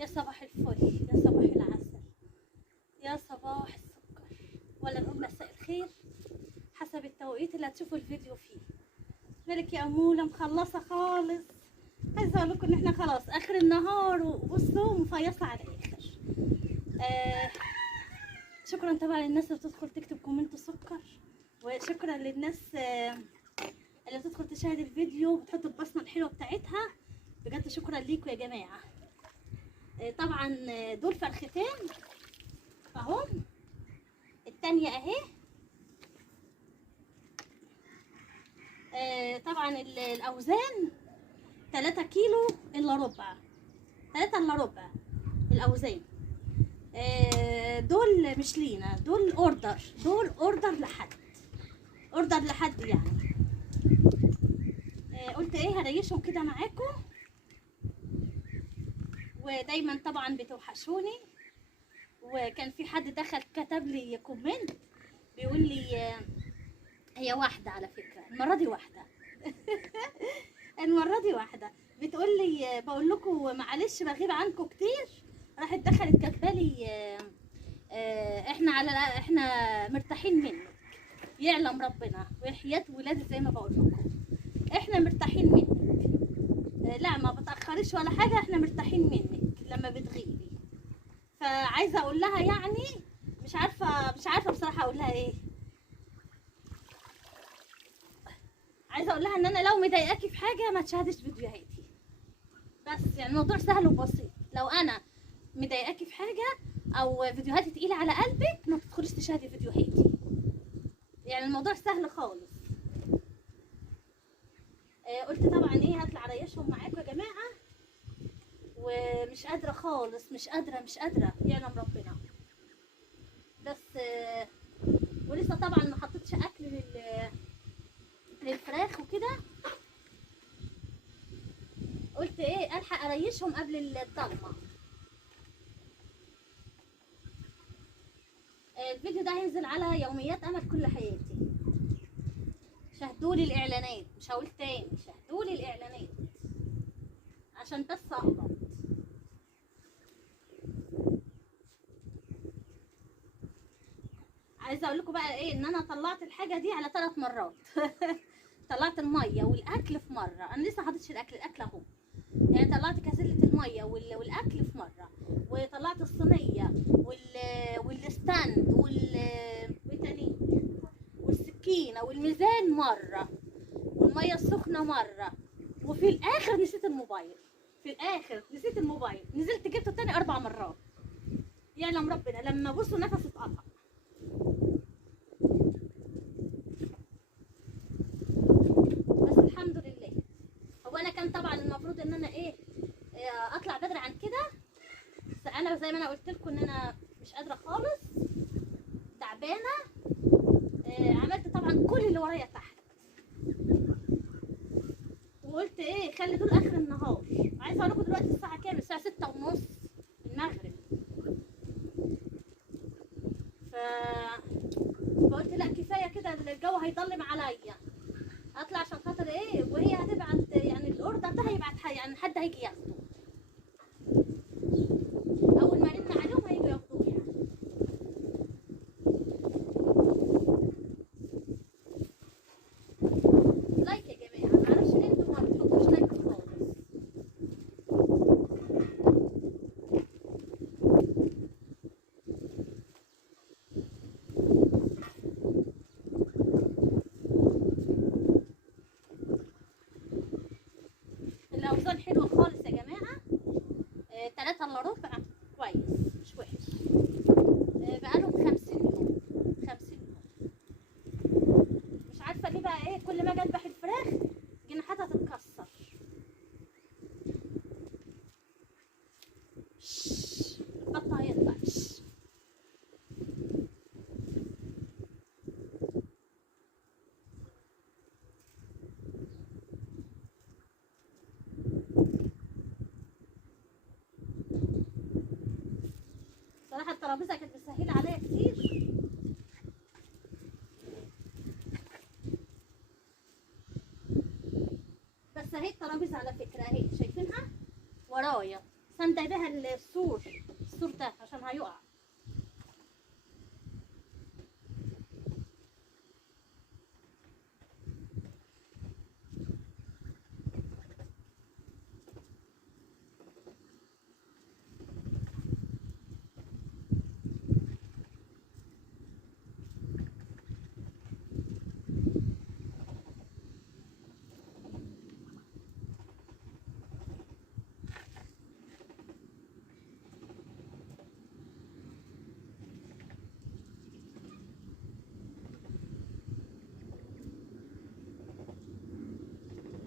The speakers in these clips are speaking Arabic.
يا صباح الفل، يا صباح العسل، يا صباح السكر، ولا نقول مساء الخير حسب التوقيت اللي هتشوفوا الفيديو فيه. مالك يا أمولة مخلصة خالص؟ عايزة أقول لكم إن إحنا خلاص آخر النهار وبصوا مفيصة على الآخر. شكرا طبعا للناس اللي بتدخل تكتب كومنت سكر، وشكرا للناس اللي بتدخل تشاهد الفيديو وبتحط البصمة الحلوة بتاعتها. بجد شكرا ليكم يا جماعة. طبعا دول فرختين اهو، التانية اهي. طبعا الاوزان 3 كيلو الا ربع، 3 الا ربع الاوزان. دول مش لينا، دول اوردر، دول اوردر لحد، اوردر لحد يعني. قلت ايه هريشهم كده معاكم، ودايما طبعا بتوحشوني. وكان في حد دخل كتب لي كومنت بيقول لي هي واحدة على فكرة، المرة دي واحدة المرة دي واحدة بتقول لي بقول لكم معلش بغيب عنكم كتير. راحت دخلت كاتبه لي احنا مرتاحين منك، يعلم ربنا وحياة ولادي زي ما بقول لكم احنا مرتاحين منك. لا ما بتأخريش ولا حاجة، احنا مرتاحين منك لما بتغيبي. فعايزة اقول لها يعني مش عارفة بصراحة اقول لها ايه. عايزه اقول لها ان انا لو مضايقاكي في حاجه ما تشاهديش فيديوهاتي، بس يعني الموضوع سهل وبسيط. لو انا مضايقاكي في حاجه او فيديوهاتي تقيله على قلبك ما تدخليش تشاهدي فيديوهاتي، يعني الموضوع سهل خالص. قلت طبعا ايه هطلع اريشهم معاكم يا جماعه، ومش قادره خالص، مش قادره يعلم ربنا. بس ولسه طبعا ما حطيتش اكل للفراخ وكده. قلت ايه الحق اريشهم قبل الضلمه. الفيديو ده هينزل على يوميات امل كل حياتي. شاهدولي الاعلانات، مش هقول تاني، شاهدولي الاعلانات عشان بس اقبض. عايزه اقول لكم بقى ايه ان انا طلعت الحاجه دي على 3 مرات طلعت الميه والاكل في مره، انا لسه حاطتش الاكل اهو. يعني طلعت كاسله الميه والاكل في مره، وطلعت الصينيه والستاند تاني والسكينه والميزان مره، والميه السخنه مره، وفي الاخر نسيت الموبايل. في الاخر نسيت الموبايل، نزلت جبته تاني 4 مرات. يعلم ربنا لما بصوا نفسي اتقطع. بس الحمد لله. هو انا كان طبعا المفروض ان انا ايه اطلع بدري عن كده، بس انا زي ما انا قلت لكم ان انا مش قادره خالص، تعبانه. عملت طبعا كل اللي ورايا تحت، وقلت ايه خلي دول اخر النهار. عايزه اقول لكم دلوقتي الساعه كام؟ الساعه 6:30 المغرب. فقلت لا كفايه كده، الجو هيضلم عليا، اطلع عشان خاطر ايه، وهي هتبعت يعني الاوردر ده هيبعت يعني حد هيجي ياخده. اول ما رن عليهم هيجوا ياخدوه يعني. لايك يا جماعه، معرفش ليه انتوا ما بتحطوش لايك خالص. الاوزان حلوه خالص يا جماعه. 3 الا ربع كويس مش وحش. بقالهم 50 يوم، 50 يوم. مش عارفه ليه بقى ايه كل ما اجي اذبح الفراخ جناحاتها تتكسر. البط هيطلع. صراحه الترابيزه كانت مسهله عليا كتير. بس اهي الترابيزه على فكره اهي شايفينها ورايا سانده بيها السور ده عشان هيقع.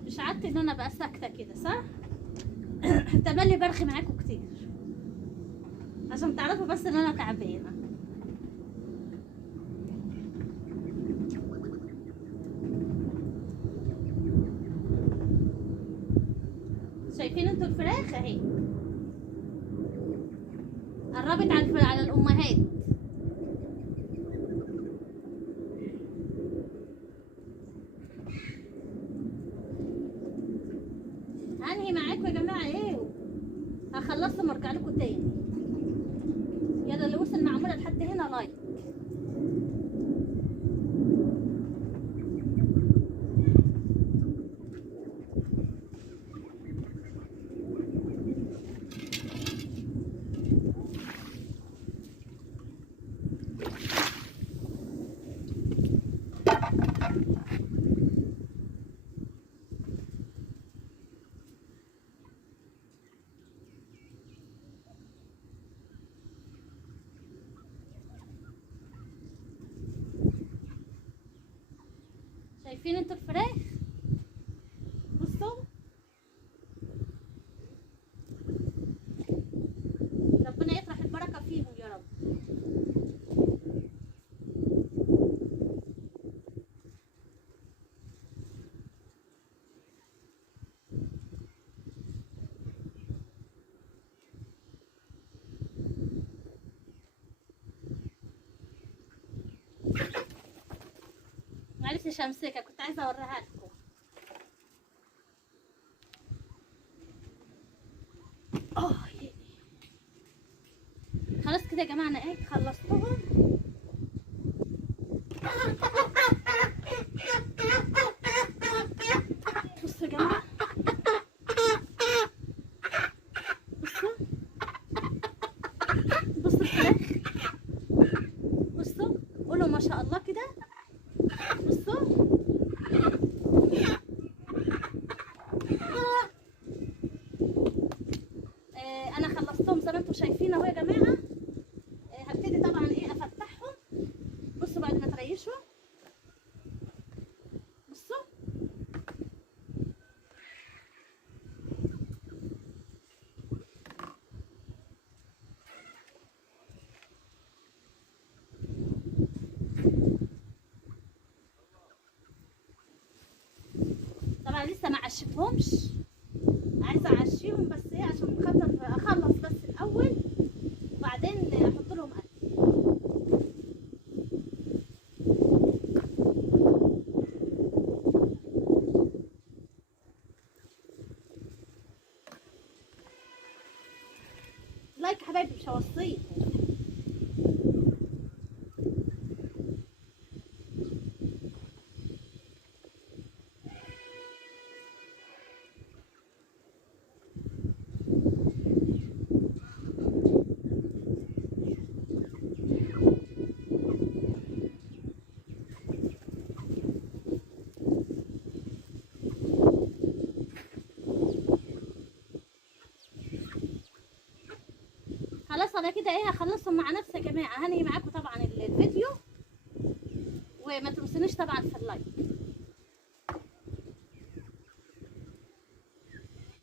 مش عادت ان انا ابقى ساكته كده صح؟ تملي برخي معاكم كتير عشان تعرفوا بس ان انا تعبانه. شايفين انتوا الفراخ اهي قربت على الامهات. هنهي معاكم يا جماعه ايه، هخلصهم وارجع لكم تاني. يلا اللي وصل معموله لحد هنا لايك. شايفين انتوا الفراخ؟ بصوا ربنا يطرح البركه فيهم يا رب. معلش امسكها، كنت عايزه اوريها لكم. خلاص كده يا جماعه انا ايه خلصتهم. بصوا يا جماعه، بصوا الفراخ، بصوا قولوا ما شاء الله كده. بصوا انا خلصتهم زي ما انتم شايفين اهو يا جماعه. هبتدي طبعا ايه افتحهم. بصوا بعد ما تريشوا، بصوا طبعا لسه ما عشيتهمش، عايزه اعشيهم بس ايه عشان خاطر اخلص بس الاول وبعدين احط لهم اكل. لايك يا حبايبي مش هوصيه. خلاص انا كده ايه هخلصهم مع نفسي يا جماعه. هنهي معاكم طبعا الفيديو، وما تنسونيش طبعا في اللايك.